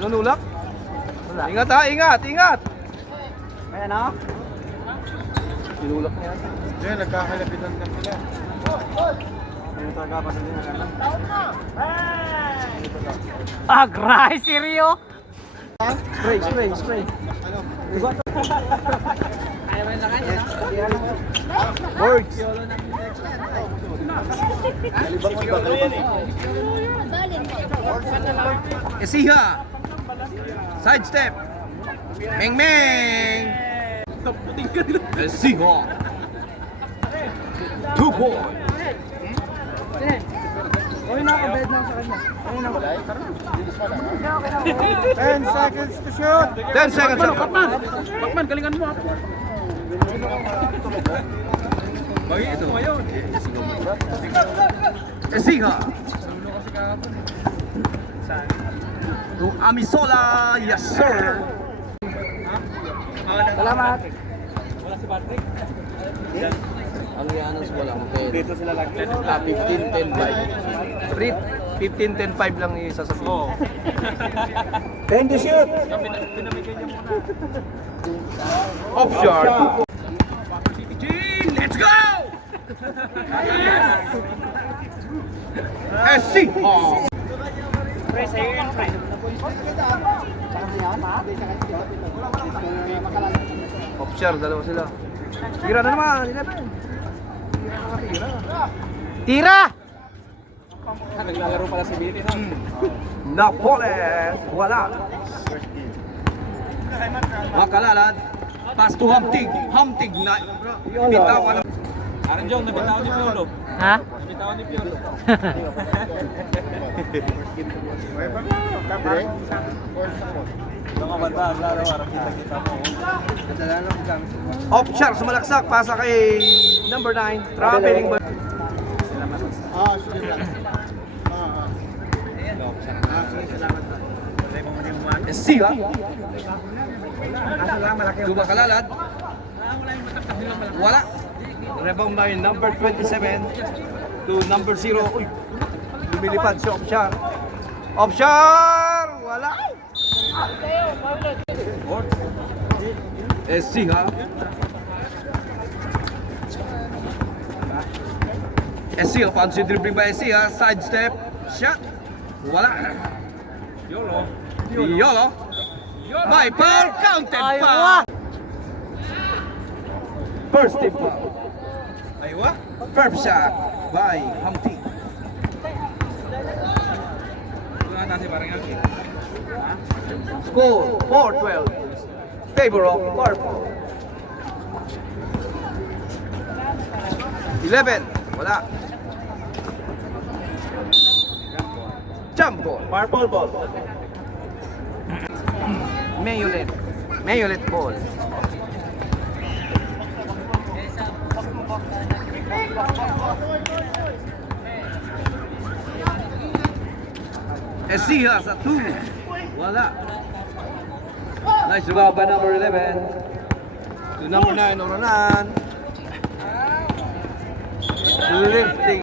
Nanulak? Ingat ha, ingat, ingat! May ano? Tinulak niya. Hindi, nagkakalapitan na sila. May tagapas din na naman. Agray, seryo? Spray. Kaya mo lang kanya, no? Birds! Esiha! Side step! Meng Meng! Esiha! 2 point! Okay na, bed na sa kanya. 10 seconds to shoot. 10 seconds up! Bakman, galingan mo ako. Bagi ito ngayon. Esiha! Yung Amisola, yes sir! Salamat. Ang yanas wala mo kayo. Dito sila lagi. 15-10-5. Read, 15-10-5 lang isasabihin. Oo. 10 to shoot. Off shot. Let's go! SC! Pre, sa'yo yan, pre. Off shot, dalawa sila. Tira na naman, 11. Tira! Naglalaro pala si Billy, no? Napoles, wala. Makalalad, pass to Hamtig na bitawan ng... Aaron Jong, nabitawan ni Piolo. Ha? Nabitawan ni Piolo. Off shot, sumalaksak, pasa kay number 9, traveling ba? Sige lang. SC ha? Suba kalalad. Wala. Rebound by number 27 to number 0. Uy, lumilipad si off shot. Off shot! Wala. SC ha? SC ha? Fancy dribbling by SC ha? Side step. Shot. Wala. Yolo. By foul. Counted foul. First team foul. Aywa? Perfect shot by Hamti. Ito natin parang yun. Score 4-12. Favor of purple. 11. Wala. Jump ball. Purple ball. Mayolet ball. Esiha sa 2. Wala. Nice rebound by number 11. To number 9, Oronan. Lifting.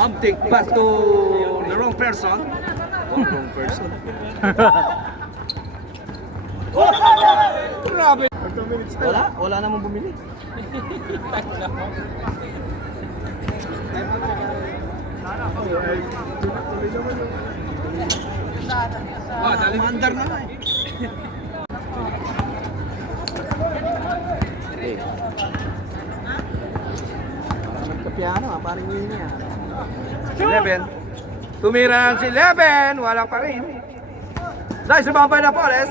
Humping pass to the wrong person. Wrong person. Grabe. Wala namang bumili. Daling under na lang. Piano, parang yun niya. 11. Tumira si 11. Wala pa rin. Nice rebound by Napoles.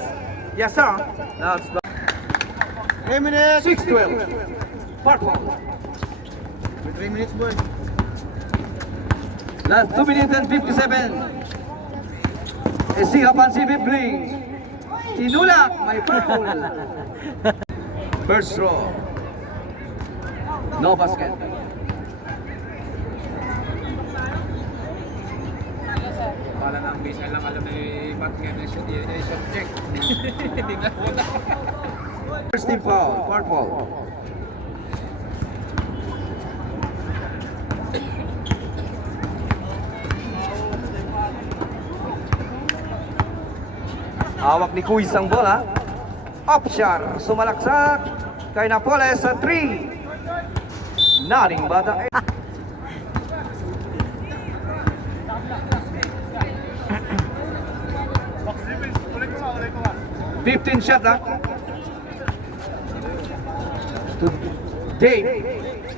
Yes sir. That's 3 minutes. 6-12. Purple. 3 minutes, boy. Last 2 minutes and 57. Esiha Pansi Bibling. Tinulak. May foul. First throw. No basket. Wala na ang baseline lang alam na yung basket na shot check. First team foul. Purple. Hawak ni Kuis ang bola. Opsyar, sumalaksak kay Napoles sa 3. Naring bata. 15 shot lang. To Dave.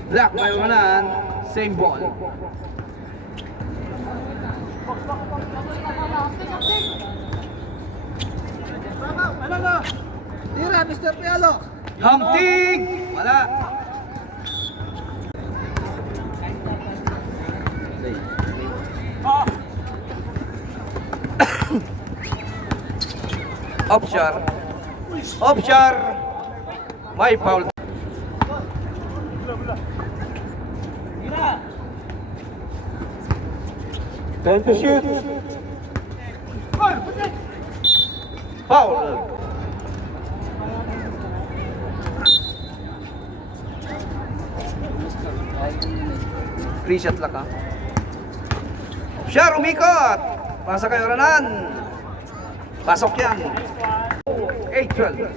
Black may unahan. Same ball. Tira, Mr. Pialo. Hamtig! Wala. Opsyar. Opsyar. May foul. Time to shoot. Foul. Free shot lang ka. Opsyar, umikot. Pasa kay Oranan. Pasok yan. 8-12.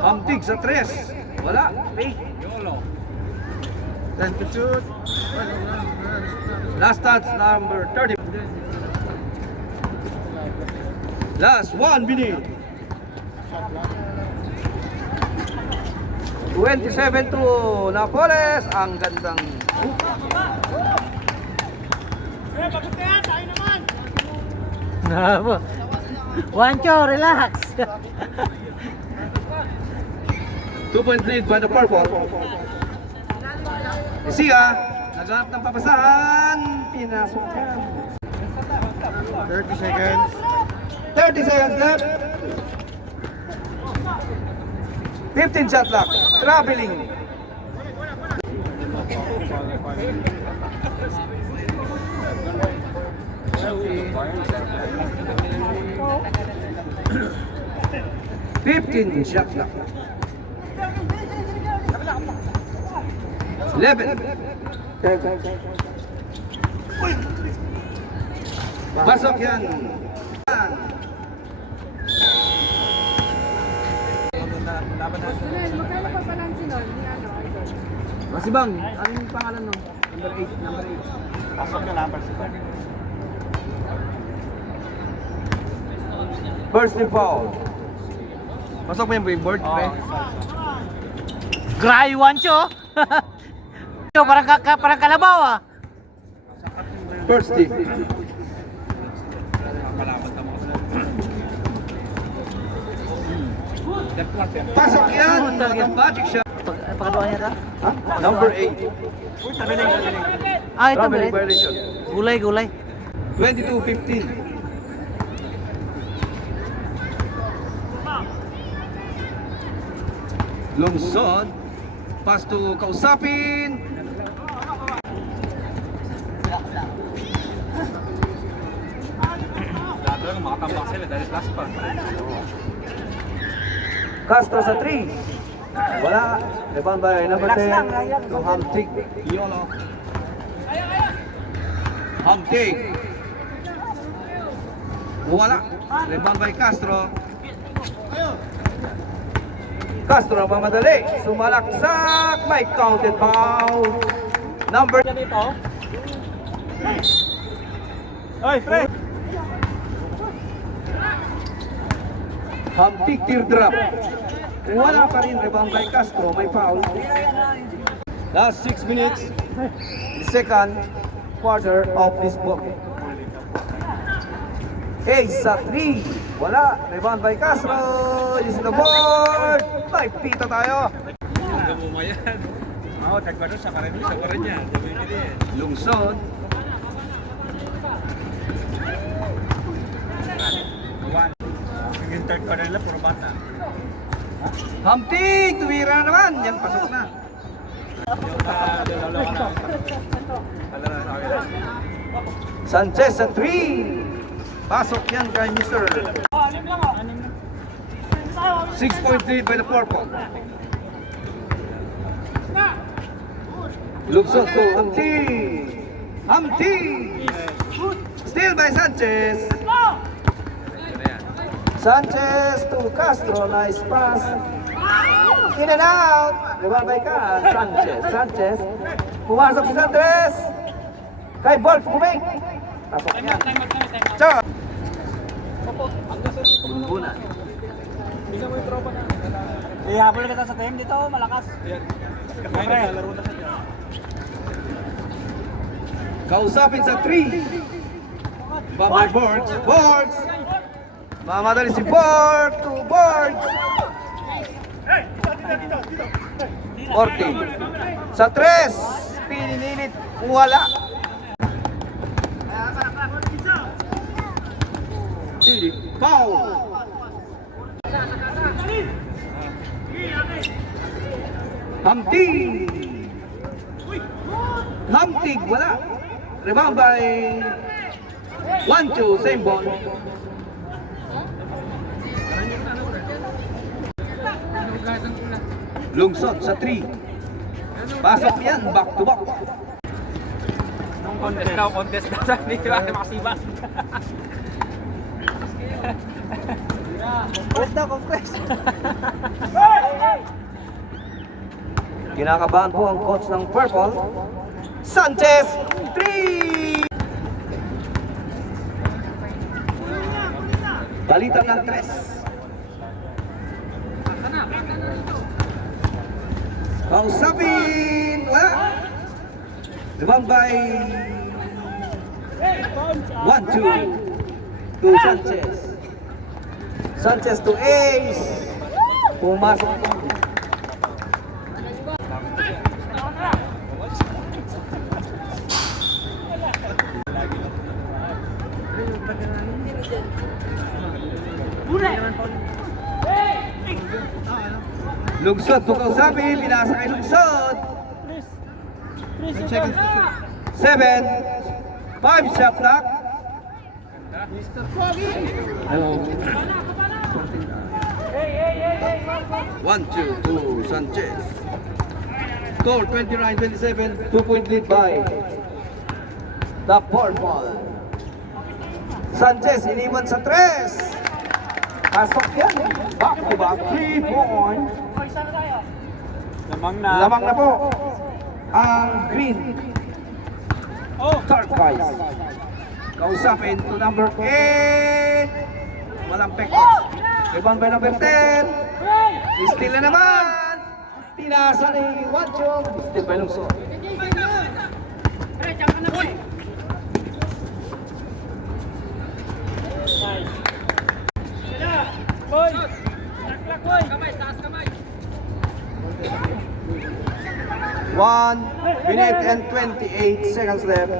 Hamtig sa 3. Wala. 8. Time to shoot. Last touch number 30. Last 1 minute. 27 to Napoles. Ang gandang Juancho, relax. 2-point lead by the purple. Siya, naghanap ng papasahan. Pinasok yan. 30 seconds. 30 seconds left. 15 shot clock. Traveling. Fifteen shot clock. 11. Pasok yan. Magkano pa balance nun? Ni ano, idol? Masibang, anong pangalan nun? Number 8, number 8. Pasok na number 7. First and foul. Pasok mo yung board, pre. Gray, Juancho. Parang kalabaw ah. First team. Pasok yan. Magic shot. Pagkaduan niya ta? Ha? Number 8. Ah, ito ba Traveling rin? violation. Gulay. 22-15. Lungsod. Pass to kausapin. Lahat lang, makatambak sila dahil last pa. Castro sa 3. Wala. Rebound by number 10 to Hamtig. Yolo. Hamtig. Wala. Rebound by Castro. Castro ang pamadali. Sumalaksak. May counted foul. Number Oy, pre. Hamtig teardrop. Wala pa rin. Rebound by Castro. May foul. Last 6 minutes. The second quarter of this ball. Ace sa 3. Wala. Rebound by Castro. Is the board. May pita tayo. Huwag ka mumayan. Oo, tagpado sa karin niya. Bumibili eh. Lungsod. Yung third pa nila, puro bata. Hamtig. Tuwira na naman. Yan, pasok na. Sanchez sa 3. Pasok yan kay Mr. 6-point lead by the purple. Lungsod to Hamtig. Hamtig! Still by Sanchez. Ito na yan. Sanchez to Castro. Nice pass. In and out. Rebound by Sanchez. Sanchez. Pumasok si Sanchez. Kay Wolf. Kuming. Pasok yan. Ciao. Pumbunan. Ihabol kita sa team dito, malakas. Laro na siya. Kausapin sa 3. Babay Borgs. Borgs. Mamadali si Borg to Borg. 40. Sa 3. Pinilit. Wala. Foul. Hamtig. Hamtig. Wala. Rebound by 1-2. Same ball. Lungsod sa 3. Pasok yan, back to back. Nung contest daw, hindi ko natin makasibas. Compress. Kinakabahan po ang coach ng Purple. Sanchez, 3! Balitan ng 3. Kausapin! Wala! Rebound by 1-2 to Sanchez. Sanchez to Ace. Pumasok. Lugsod po kausapin. Pinasa kay Lugsod. 7. 5 shot clock. Hello. 1-2 to Sanchez. Score 29-27. 2-point lead by the Purple. Sanchez iniwan sa 3. Pasok yan. Back to back. 3-point. Lamang na po ang green. Turquoise. Kausapin to number 8. Walang pekos. Rebound by number 10. Steal na naman. Tinasa ni Wancho. Steal by Lungsod. One minute and 28 seconds left.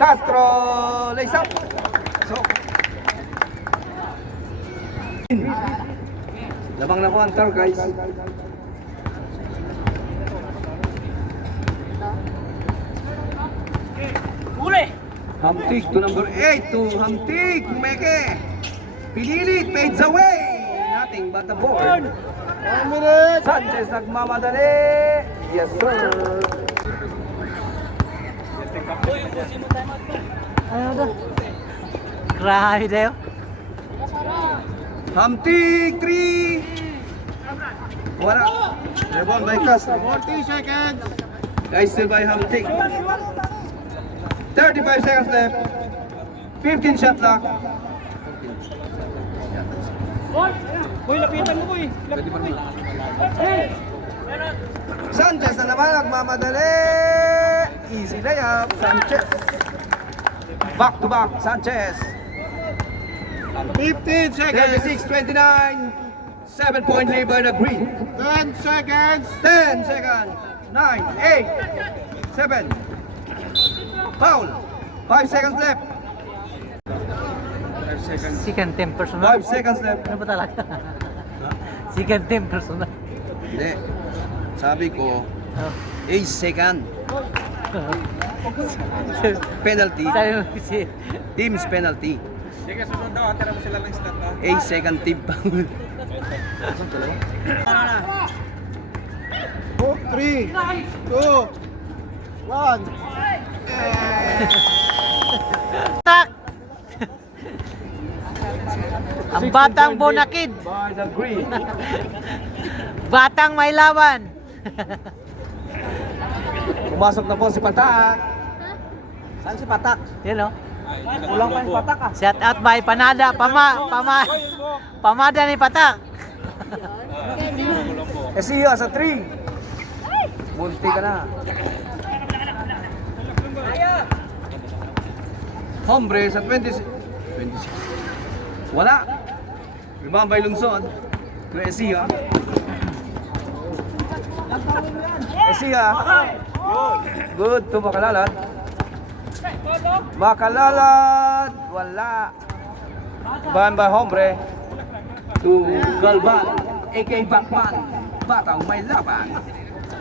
Castro lays up. So, lamang na po ang tar, guys. Hamtig to number 8 to Hamtig. Meke. Pinilit. Fades away. Nothing but the board. 1 minute. Sanchez nagmamadali. Yes, sir. Ano to? Grabe dayo. Hamtig 3. Wala. Rebound by Castro. 40 seconds. Guys, still by Hamtig. 35 seconds left. 15 shot clock. Boy, lapitan mo boy. Sanchez na naman nagmamadali. Easy layup. Sanchez. Back to back. Sanchez. 15 seconds. 36-29. 7-point lead by the green. 10 seconds. 10 seconds. 9, 8, 7. Foul. 5 seconds left. Second team personal. 5 seconds left. Ano ba talaga? Second team personal. Hindi. Sabi ko, Oh. 8 second. Penalty. Sabi mo kasi, Team's penalty. Sige, sunod daw. Tira mo sila ng stat daw. 8 second team foul. 3, 2, 1. Tak! Ang batang bonakid. By the green. Batang may laban. Pumasok na po si Patak. Saan si Patak? Yan o. Kulang pa yung Patak ah. Shout out by Panada. Pamada ni Patak. Esiya sa 3. Munti ka na. Hombre sa 26. Wala. Ribambay lungsod. Kaya Esiya. Esiya. Good to Makalalad. Makalalad. Wala. Ribambay Hombre. To Galvan. A.K. Batman. Batang may laban.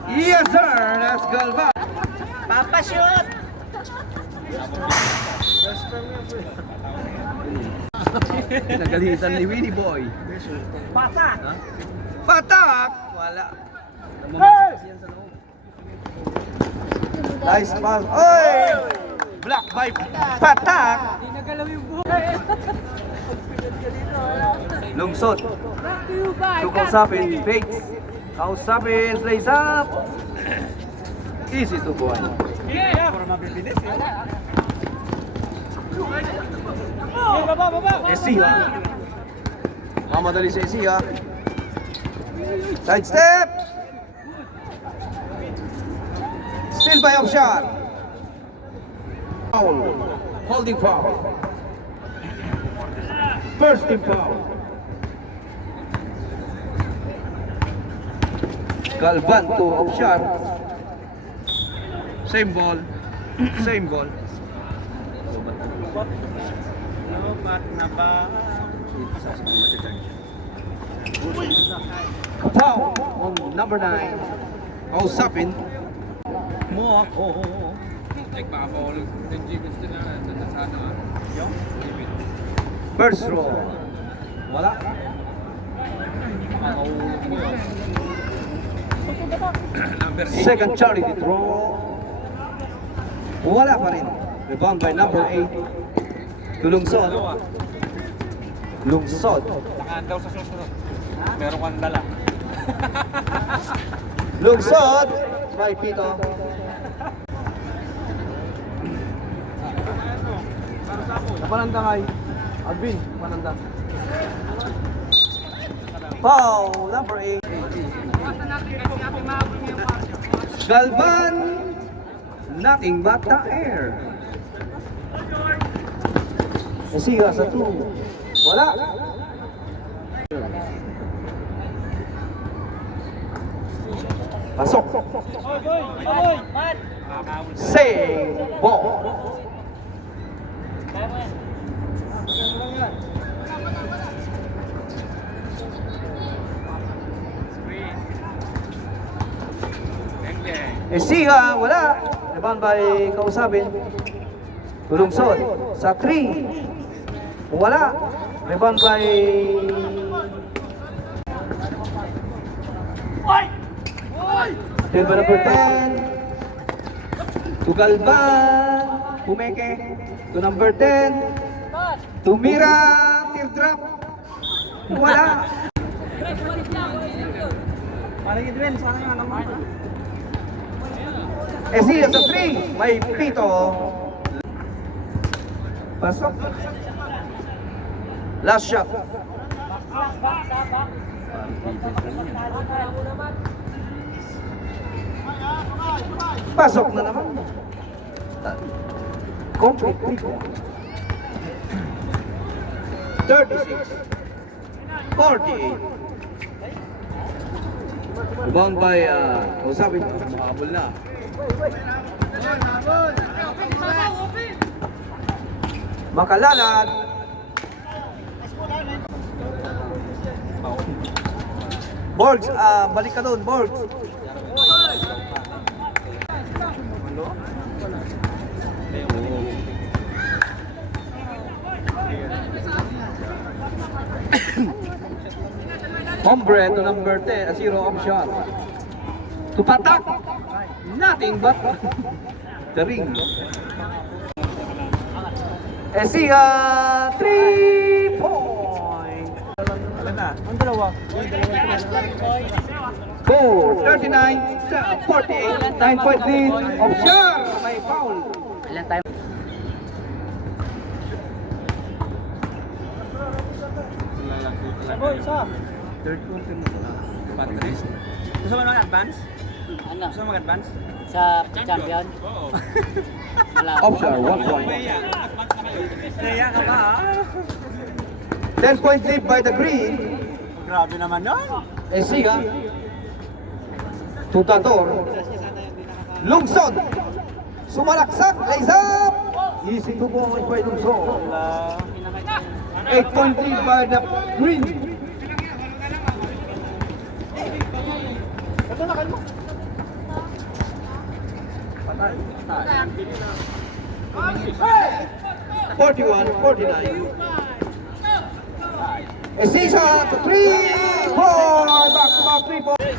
Yes sir. That's Galvan. Papashoot! Nagalitan ni Winnie Boy. Patak! Patak! Wala. Nice pass. Oy! Black by Patak! Lungsod. Back to you, bye. Kausapin, fakes. Kausapin, plays up. Easy to boy. Para mabibilis eh. Baba! Esiya. Mamadali si Esiya. Side step. Still by option. Foul. Holding foul. First team foul. Galvan to option. Same ball. Same ball. Lumat na ba? Foul on number 9. Kausapin. Mo. Nagpapahulog ng Jimmy na sana. First row. Wala. Number 8. Second charity throw. Wala pa rin. Rebound by number 8. Lungsod. Lungsod. Nakaan daw sa susunod. Meron kang dala. Lungsod. By Pito. Pananda kay Alvin. Pananda. Foul number 8. Galvan. Nothing but the air. Esiya sa 2. Wala. Pasok. Save ball. Esiya, wala. Rebound by Kausapin. Lungsod sa 3. Wala. Rebound by Still by number 10. To Galvan. Pumeke. To number 10. Tumira. Teardrop. Wala. Parang Edwin, sana yung alam mo. Esiya sa 3. May Pito. Pasok. Last shot. Pasok na naman. Complete Pito. 36. 48. Rebound by Kausapin. Mahabol na. Makalalad. Borgs, balik ka doon, Borgs. Hombre to number 10, 0 option. To Patak. Nothing but the ring. Ecija, 3 point. Ang dalawa. 4, 39, 48, 9-point lead of Shar. May foul. Ilan tayo? Oh, isa. Third quarter na. Patrice. Gusto mo mag-advance? Ano? Gusto mo mag-advance? Sa champion? Oo. Wala. Offshore, 1 point. Naya ka ba, ha? 10-point lead by the green. Grabe naman nun. Ecija. Tutador. Lungsod. Sumalaksak. Lays up. Easy to go by Lungsod. 8-point lead by the green. Patay. 41-49. Ecija to 3 point. Back to back 3 point.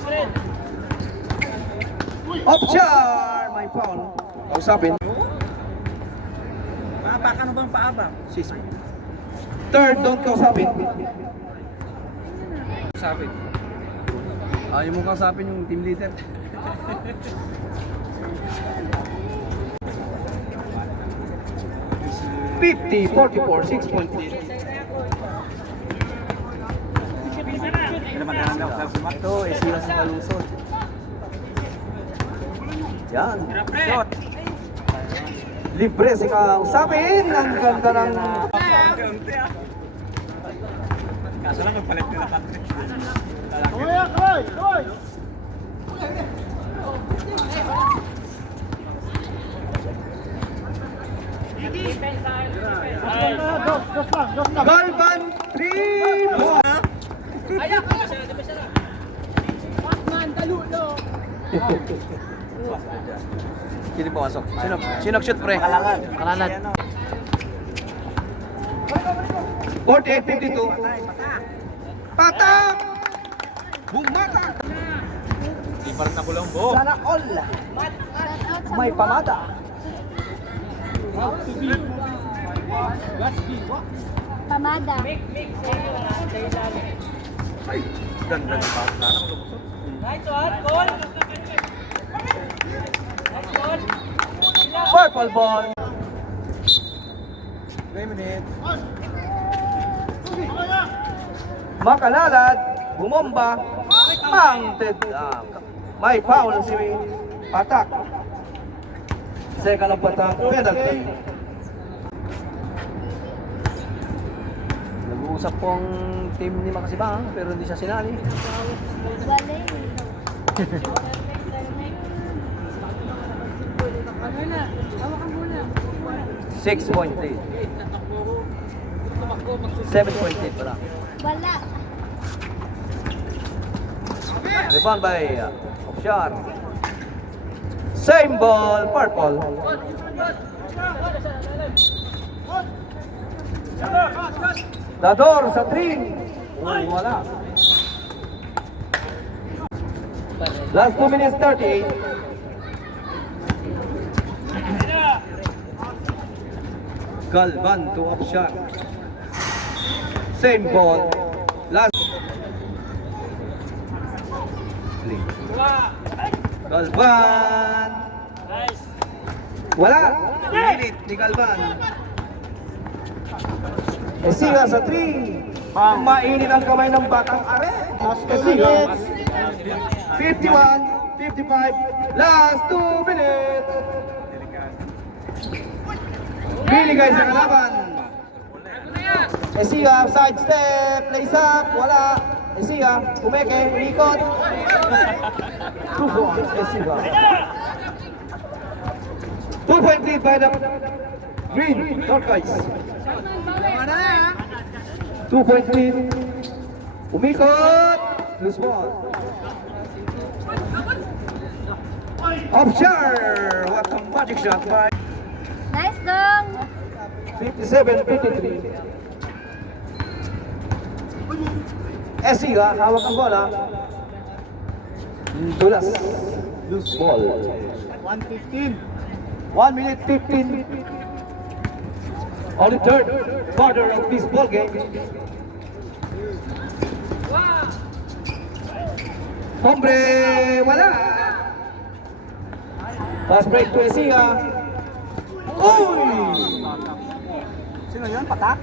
Offshore. May foul. Kausapin. Maapakan mo ba ang paaba? Third, don't kausapin. Sabi. Ayaw mo kausapin yung team leader. Fifty, 44, 6-point lead. Hindi magandang daw sa Mato, sila sa kalusot. Yan. Shot. Libre si kausapin. Ang ganda ng... Kaunti, ah. Kaso lang kung palit nila Patrick. Galvan, 3 point. Sino pumasok? Sino shoot pre? Kalalad. 48-52. Patak! Bumatak! Di pa rin nakulang buhok. Sana all. May pamada. Pamada. Ay, ganda ng foul. Sana kung lumusot. Purple ball. 3 minutes. Makalalad, bumomba, mounted. May foul si Patak. Second of Patak, penalty. Nag-uusap po ang team ni Makasibang pero hindi siya sinali. Wala Ano na? Hawakan muna. 6-point lead. 7-point lead pala. Wala. Rebound by Offshore. Same ball, purple. Dador sa 3. Wala. Last 2 minutes 38. Galvan to Offshore. Same ball. Last. Galvan. Wala. Minute ni Galvan. Ecija sa 3. Mainit ang kamay ng batang are. Ecija. 51, 55. Last 2 minutes. Binigay sa kalaban. Ecija, side step, lace up, wala. Ecija, umeke, ikot. 2 points, Ecija. 2-point lead by the green, turquoise. 2-point lead. Umikot. Loose ball. Offshore. What a magic shot by Nice dong. 57-53. Ecija, hawak ang bola. Dulas. Loose ball. 115. 1 minute 15. On the third quarter of this ball game. Hombre, wala. Pass break to Ecija. Uy! Sino yun? Patak?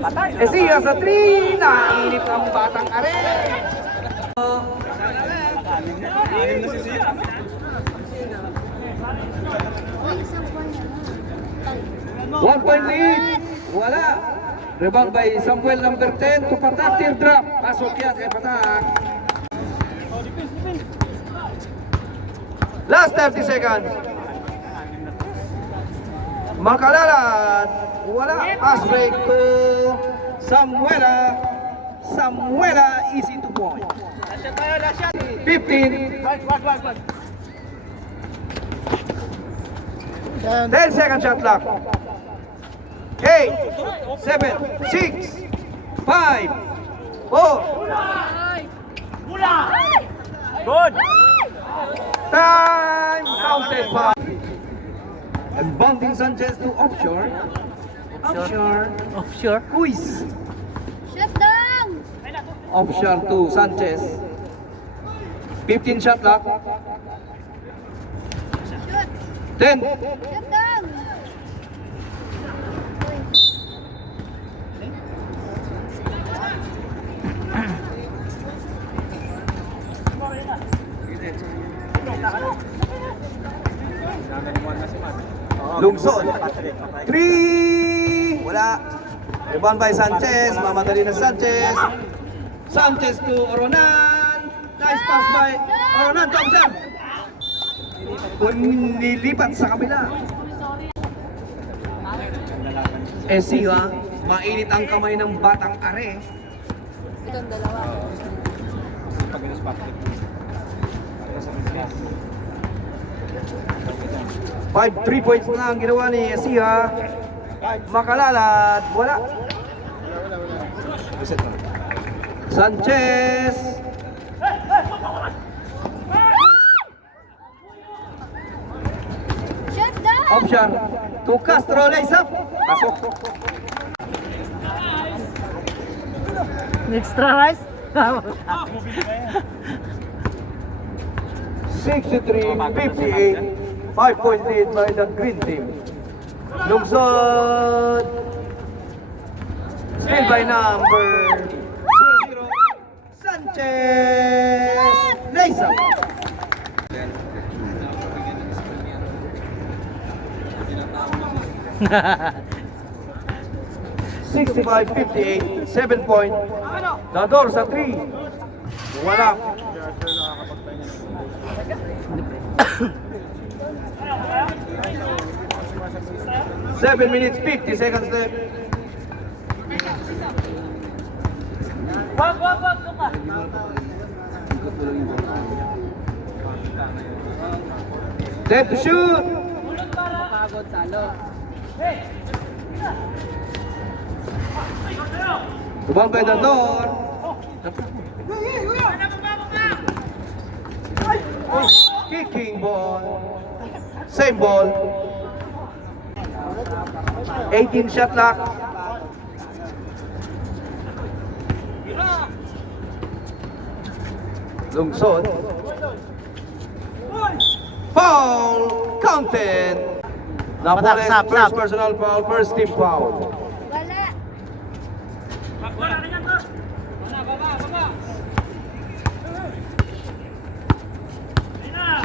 Patay. Ecija sa 3. Nainip ang batang are. Anim na si Sia. Uy, isang point na. 1 point lead. Wala. Rebound by Samuel number 10 to Patak. Teardrop. Pasok yan kay Patak. Last 30 seconds. Makalalat. Wala. Pass break to Samuela. Samuela is into point. 15. 10 second shot clock. 8, 7, 6, 5, 4. Good! Time counted by. And bumping Sanchez to offshore. Offshore. Quiz. Shut down! Offshore to Sanchez. 15 shot clock. Shoot! 10. Shut down! Lungsod. 3. Wala. Rebound by Sanchez. Mamadali na Sanchez. Sanchez to Oronan. Nice pass by Oronan. Thompson. Nilipat sa kabila. Ecija. Mainit ang kamay ng batang are. Itong dalawa. Pag-inis pa. 5 3 points na ang ginawa ni Ecija. Makalalat. Wala. Sanchez. Shut down! Option to Castro. Lace up. Pasok. Extra rice? 63-58. 5-point lead by the green team. Lungsod. Still by number 00. Sanchez. Lace up. (65-58) 7 point. Dador sa 3. Wala. Seven minutes 50 seconds left. Time to shoot. Rebound by Dador. Kicking ball. Same ball. 18 shot clock. Lungsod. Foul counted. Napoles Stop. first personal foul, first team foul. Wala!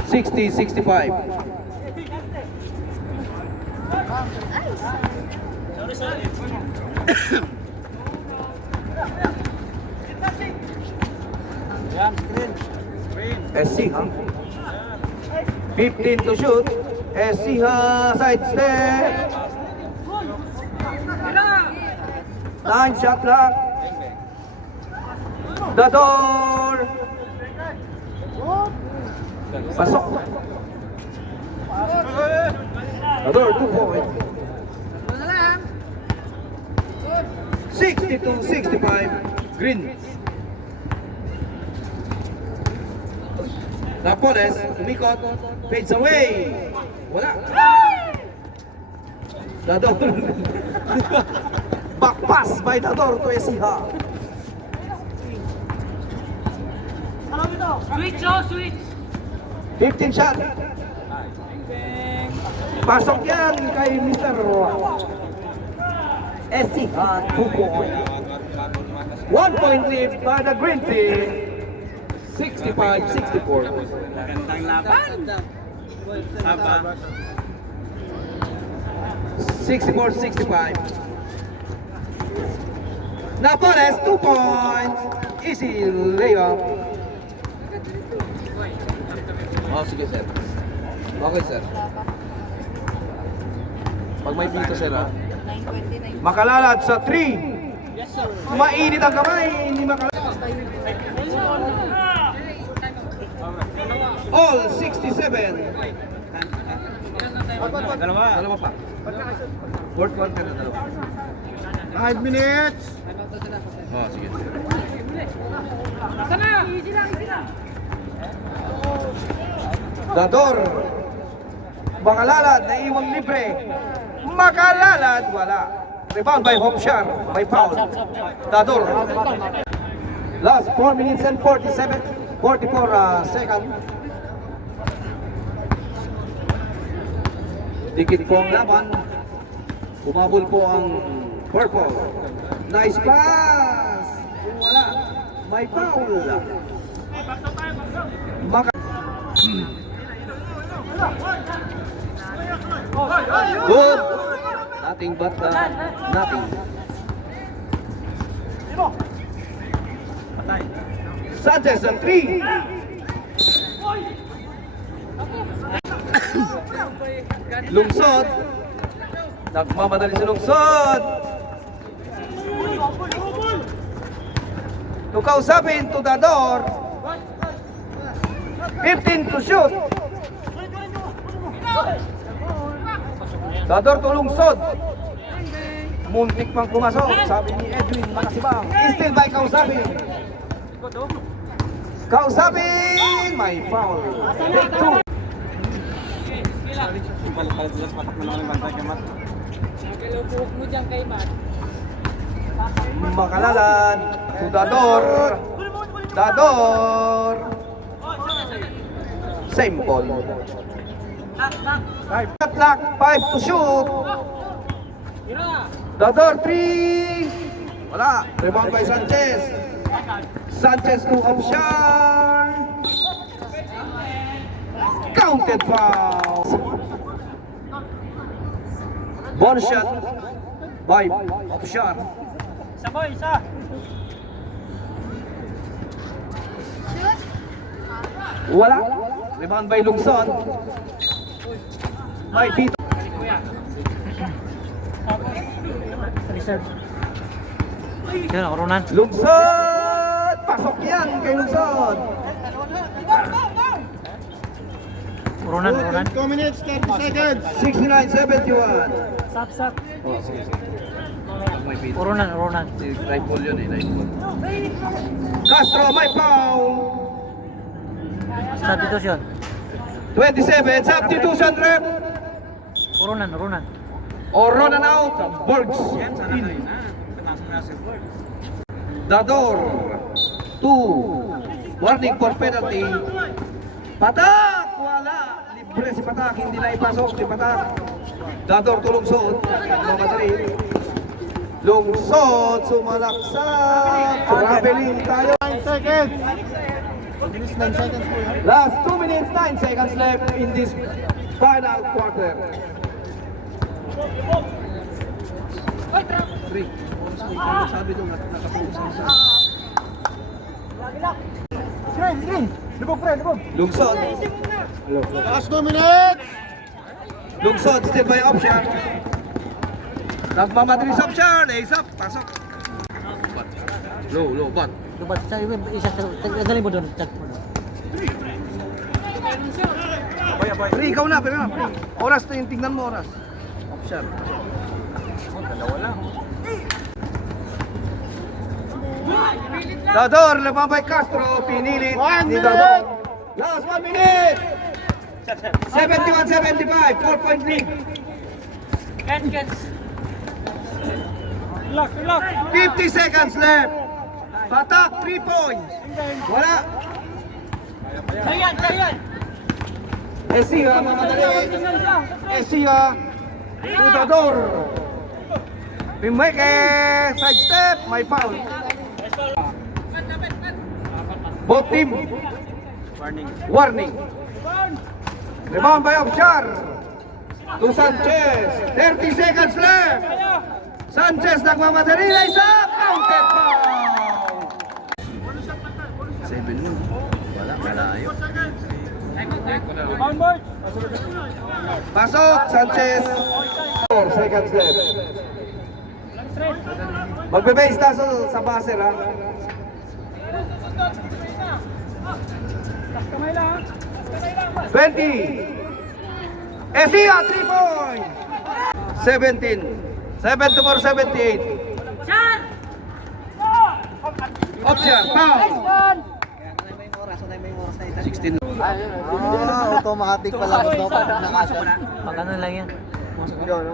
60-65. Yan, screen. Ecija. 15 to shoot. Ecija side step. 9 shot clock. Dador. Pasok. Dador 2 points. 62-65. Green. Napoles, umikot, fades away. Wala. Dador. Back pass by Dador to Esiha. Switch, oh, switch! 15 shot. Pasok yan kay Mr. Esiha 2 point. 1 point lead by the Green Team. 65-64. Magandang laban. Saba. 64-65. Napoles 2 points. Easy layup. Oh, sige sir. Okay sir. Pag may dito sir ha. 9:29. Makalalad sa 3. Mainit ang kamay. Hindi makalalad. All 67. Dalawa pa. Fourth quarter na dalawa. 5 minutes. Oh, sige. Dador. Makalalad, naiwang libre. Makalalad, wala. Rebound by Hopshar, by foul. Dador. Last 4 minutes and 44 seconds. Dikit po ang laban. Umabol po ang purple. Nice pass! Wala. May foul. Good. Nothing but nothing. Sanchez ang 3. Lungsod. Nagmamadali si Lungsod. Nung kausapin to Dador. 15 to shoot. Dador to Lungsod. Muntik pang pumasok. Sabi ni Edwin Makasibang. Still by kausapin. Kausapin. May foul. Take 2. Makalalan to Dador. Dador. Same ball. Lock, 5 to shoot. Dador 3. Wala. Rebound by Sanchez. Sanchez to Opshar. Counted foul. Ball shot by Opshar. Shoot. Wala. Rebound by Lungsod. May dito. Kaya, Ronan. Lungsod! Pasok yan kay Lungsod. Ronan, Ronan. 2 minutes, 30 seconds. 69-71. Sap. Oh, sige. May dito. Ronan, Ronan. Live ball yun eh, live ball. Castro, may foul. Substitution. 27, substitution rep. Ronan, Ronan. O Ronan out, Bergs in. Dador, 2. Warning for penalty. Patak! Wala! Libre si Patak, hindi na ipasok si Patak. Dador to Lungsod. Lungsod, sumalaksak. Traveling tayo. 9 seconds. 9 seconds po yan. Last 2 minutes, 9 seconds left in this final quarter. 3. Sabi doon, nakapusang sa... Green. Lubog, pre, lubog. Lungsod. Last 2 minutes. Lungsod, still by Opshar. Nagmamadali sa Opshar. Ace up, pasok. Low, but. Lubat sa isa tagalin mo doon. 3, ikaw na, pero na. Oras na yung tingnan mo, oras. Opshar. Dalawa lang. Dador, labang by Castro, pinilit One ni minute! Dador. Last 1 minute! 71-75, 4-point lead. Relax, relax. 50 seconds left. Patak, 3 points. Wala. Sayan. Esia, mamadali. Esia, Udador. Pimake, side step, may foul. Both team. Warning. Rebound by Ofchar. To Sanchez. 30 seconds left. Sanchez nagmamadali na isa. Counter foul. 7 nun. Wala, malayo. Rebound board. Pasok, Sanchez. 4 seconds left. Magbe-base taso sa baser ha. Kamay lang. 20. Esia, 3 point. 17. 7 to 4, 78. Option, foul. 16. Automatic pala ko daw pag nakasa. Pag ano lang yan.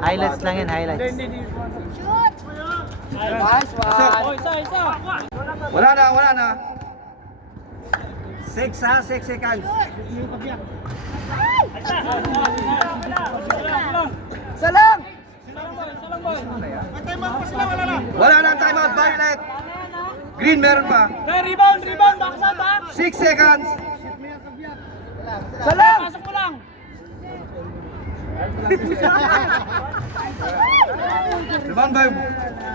Highlights lang yan, highlights. Shoot! Oh, isa. Wala na. 6 ha, 6 seconds. Salang! Wala na, timeout, Violet. Green meron pa. Rebound, backside ha. 6 seconds. Salang! Pasok mo lang. Rebound by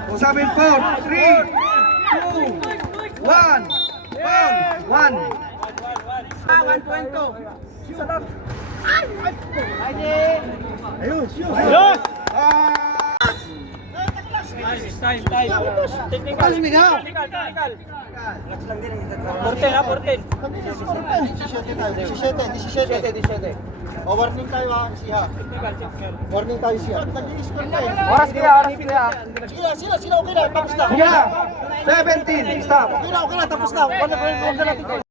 Usabin 4, 3, 2, 1. Foul, 1. 1.2. Ah! Time. Technical. Technical. 14. 17. O warning tayo ha, siya. Warning tayo siya. Nag-i-score tayo. Oras kaya. Sila okay na, tapos na. Sige na. 17, stop. Okay na, tapos na. Wala na natin.